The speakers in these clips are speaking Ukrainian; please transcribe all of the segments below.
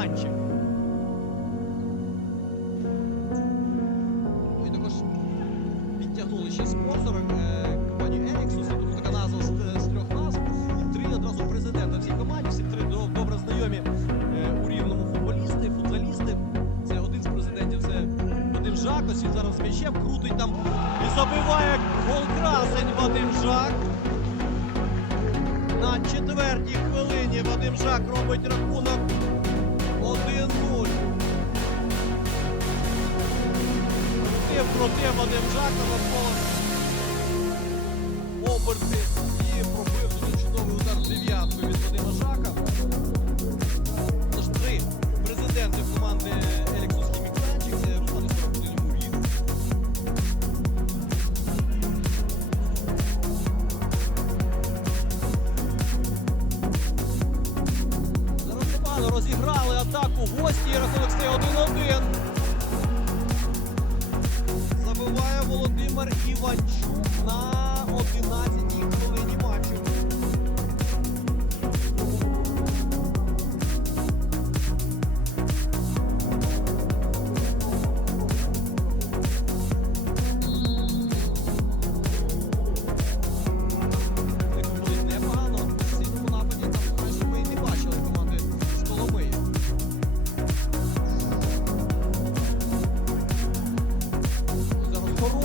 Танчик. Ну І також підтягнули ще спонсори е, компанію Ericssons, тому така назва з, з трьох назв. І три одразу президента в цій команді. Всі три добре знайомі е, у рівному футболісти, футболісти. Це один з президентів, це Вадим Жак. Ось він зараз м'ячем крутить там і забиває гол красень Вадим Жак. На четвертій хвилині Вадим Жак робить рахунок Крутив, крутив Вадим Жак навколо оберти і пробив дуже чудовий удар дев'яткою від Вадима Жака. Тож три президенти команди Еліксус Хімік Танчик, це Руслан Сорокулин Мурін. Зараз непогано розіграли атаку гості. і Рахунок стає 1-1. Забиває Володимир Іванчук на 11-й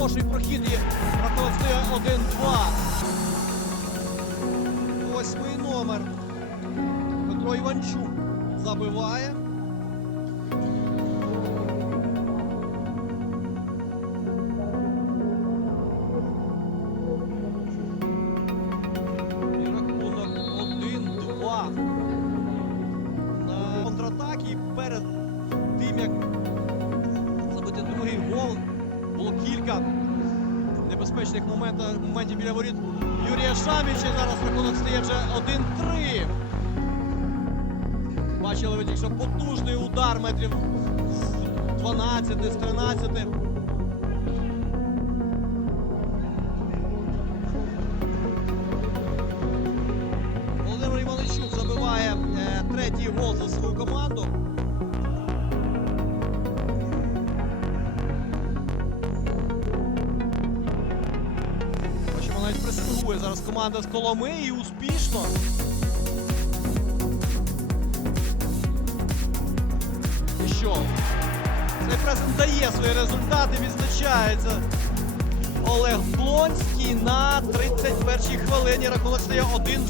хороший прохід і рахунок стає 1-2. Восьмий номер. Петро Іванчук забиває. Кілька небезпечних моментів, моментів біля воріт Юрія Шаміча. Зараз рахунок стає вже 1-3. Бачили ви тільки що потужний удар метрів з 12, з 13. Володимир Іваничук забиває е, третій гол за свою пресингує зараз команда з Коломи і успішно. І що? Цей пресинг дає свої результати, відзначається Олег Блонський на 31-й хвилині. Рахунок стає 1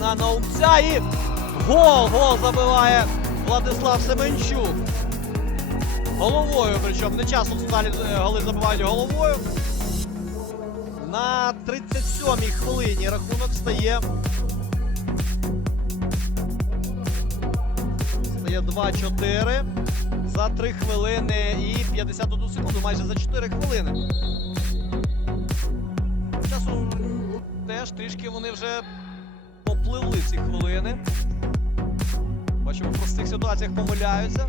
на Наумця і гол! Гол забиває Владислав Семенчук. Головою, причому не часто в фіналі е, голи забивають головою. На 37-й хвилині рахунок стає. Стає 2-4 за 3 хвилини і 51 секунду, майже за 4 хвилини. Часу теж трішки вони вже ці хвилини. Бачимо, в простих ситуаціях помиляються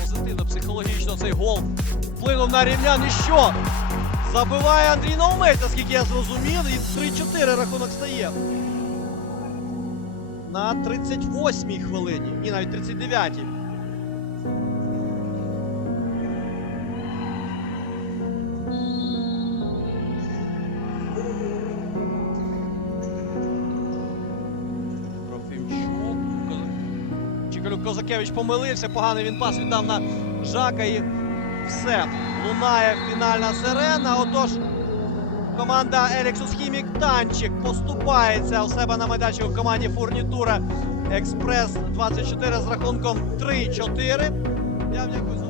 позитивно, психологічно цей гол вплинув на рівнян. І що? Забиває Андрій Наумець, наскільки я зрозумів, і 3-4 рахунок стає. На 38-й хвилині. Ні, навіть 39-й. Чекалюк Козакевич помилився, поганий він пас віддав на Жака і все. Лунає фінальна сирена. Отож, команда Еліксус Хімік Танчик поступається у себе на майданчику в команді Фурнітура Експрес 24 з рахунком 3-4. Я дякую.